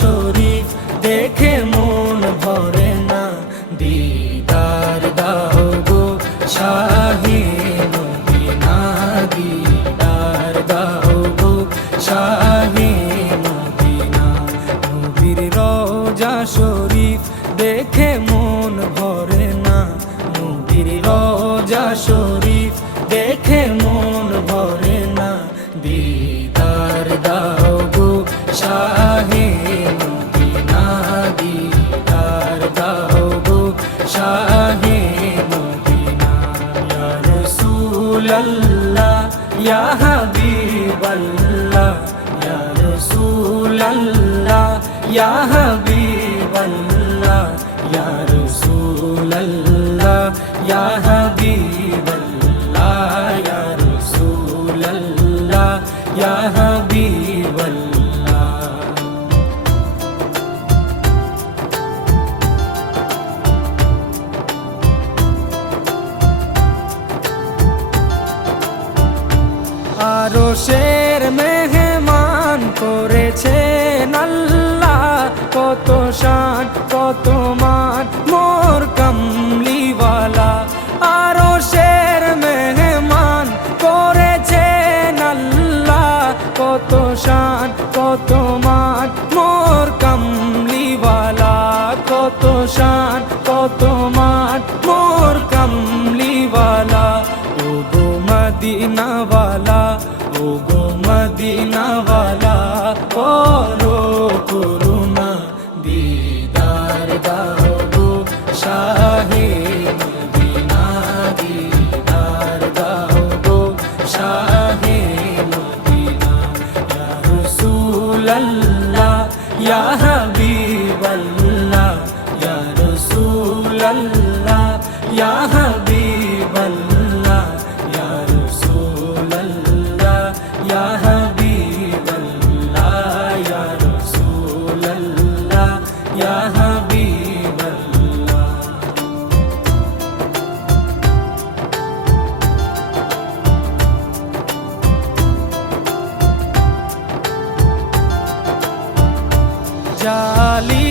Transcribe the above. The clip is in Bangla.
শরীফ দেখে মন ভরে না, দিদার দাও গো শাহে মদিনা, দিদার দাও গো শাহে মদিনা। নবীর রওজা শরীফ দেখে মন ভরে না, নবীর রওজা শরীফ দেখে মন ভরে না, দিদার দাও গো শাহে মদিনা, দিদার দাও গো শাহে মদিনা। ইয়া রাসূলাল্লাহ ইয়া হাবিবাল্লাহ, ইয়া রাসূলাল্লাহ ইয়া হাবিবাল্লাহ, ইয়া রাসূলাল্লাহ ইয়া হাবিবাল্লাহ, ইয়া রাসূলাল্লাহ ইয়া হাবিবাল্লাহ। আরশের মেহমান করেছেন আল্লাহ, কত শান কত মান মোর কামলিওয়ালা। আরশের মেহমান করেছেন আল্লাহ, কত শান কত মান মোর কামলিওয়ালা, কত শান কত মান মোর কামলিওয়ালা। ও গো মদিনাওয়ালা, ও গো মদিনাওয়ালা, করো করুণা, দিদার দাও গো শাহে মদিনা, দিদার দাও গো শাহে মদিনা। ইয়া রাসূলাল্লাহ ইয়া হাবিবাল্লাহ, ইয়া রাসূলাল্লাহ ইয়া হাবিবাল্লাহ, ইয়া রাসূলাল্লাহ ইয়া হাবিবাল্লাহ, ইয়া রাসূলাল্লাহ ইয়া হাবিবাল্লাহ। জালি